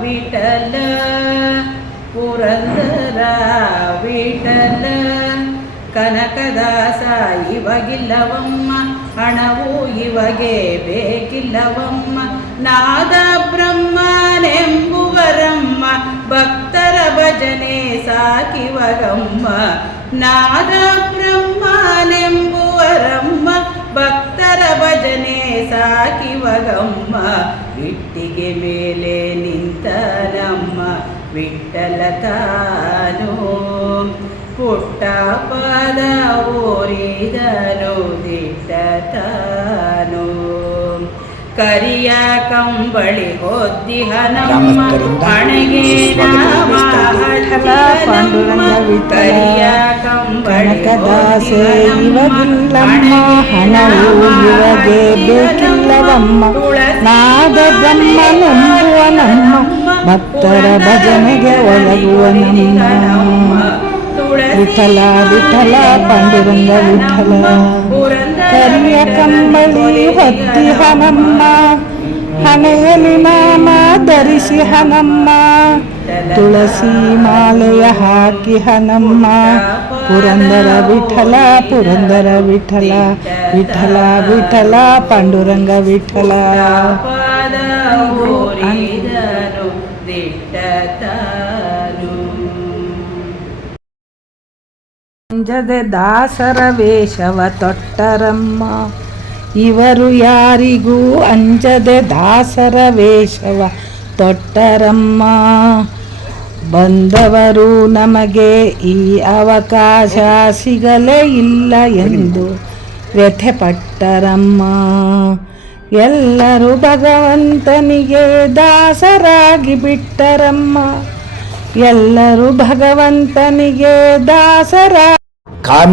ವಿಠಲ ಪುರಂದರ ವಿಠಲ ಕನಕದಾಸ ಇವಗಿಲ್ಲವಮ್ಮ ಹಣವು ಇವಗೆ ಬೇಕಿಲ್ಲವಮ್ಮ ನಾದ ಬ್ರಹ್ಮನೆಂಬುವರಮ್ಮ ಭಕ್ತರ ಭಜನೆ ಸಾಕಿವಗಮ್ಮ ನಾದ ಬ್ರಹ್ಮನೆಂಬುವರಮ್ಮ ಸಾಕಿವಗಮ್ಮ ಇಟ್ಟಿಗೆ ಮೇಲೆ ನಿಂತ ನಮ್ಮ ವಿಠಲ ತಾನು ಪುಟ್ಟ ಪದ ಓರಿದನು ದಿಟ್ಟ ತಾನು ಕರಿಯ ಕಂಬಳಿ ಹೊದ್ದಿಹ ನಮ್ಮ ಹಣೆಗೆ ಕರಿಯ ಕಂಬಳಿ ಹೊದ್ದಿಹ ನಮ್ಮ ಹಣವು ಇವಗೆ ಬೇಕಿಲ್ಲವಮ್ಮ ನಾದ ಬ್ರಹ್ಮನೆಂಬುವ ನಮ್ಮ ಭಕ್ತರ ಭಜನೆಗೆ ಒಳಗುವ ನಮ್ಮ ವಿಠಲ ವಿಠಲ ಪಾಂಡುರಂಗ ವಿಠಲ. ಕರಿಯ ಕಂಬಳಿ ಹೊತ್ತಿ ಹನಮ್ಮ ಹಣೆಯಲ್ಲಿ ನಾಮ ಧರಿಸಿ ಹನಮ್ಮ ತುಳಸಿ ಮಾಲೆಯ ಹಾಕಿ ಹನಮ್ಮ ಪುರಂದರ ವಿಠಲ ಪುರಂದರ ವಿಠಲ ವಿಠಲ ವಿಠಲ ಪಾಂಡುರಂಗ ವಿಠಲ ಪಾದ ಓರಿದನು ದಿಟ್ಟ ತಾನು ಅಂಜದೆ ದಾಸರ ವೇಷವ ತೊಟ್ಟರಮ್ಮ ಇವರು ಯಾರಿಗೂ ಅಂಜದೆ ದಾಸರ ವೇಷವ. ತೊಟ್ಟರಮ್ಮ ಬಂದವರು ನಮಗೆ ಈ ಅವಕಾಶ ಸಿಗಲೇ ಇಲ್ಲ ಎಂದು ವ್ಯಥೆ ಪಟ್ಟರಮ್ಮ ಎಲ್ಲರೂ ಭಗವಂತನಿಗೆ ದಾಸರಾಗಿ ಬಿಟ್ಟರಮ್ಮ. ಎಲ್ಲರೂ ಭಗವಂತನಿಗೆ ದಾಸರ ಕಾಮೆ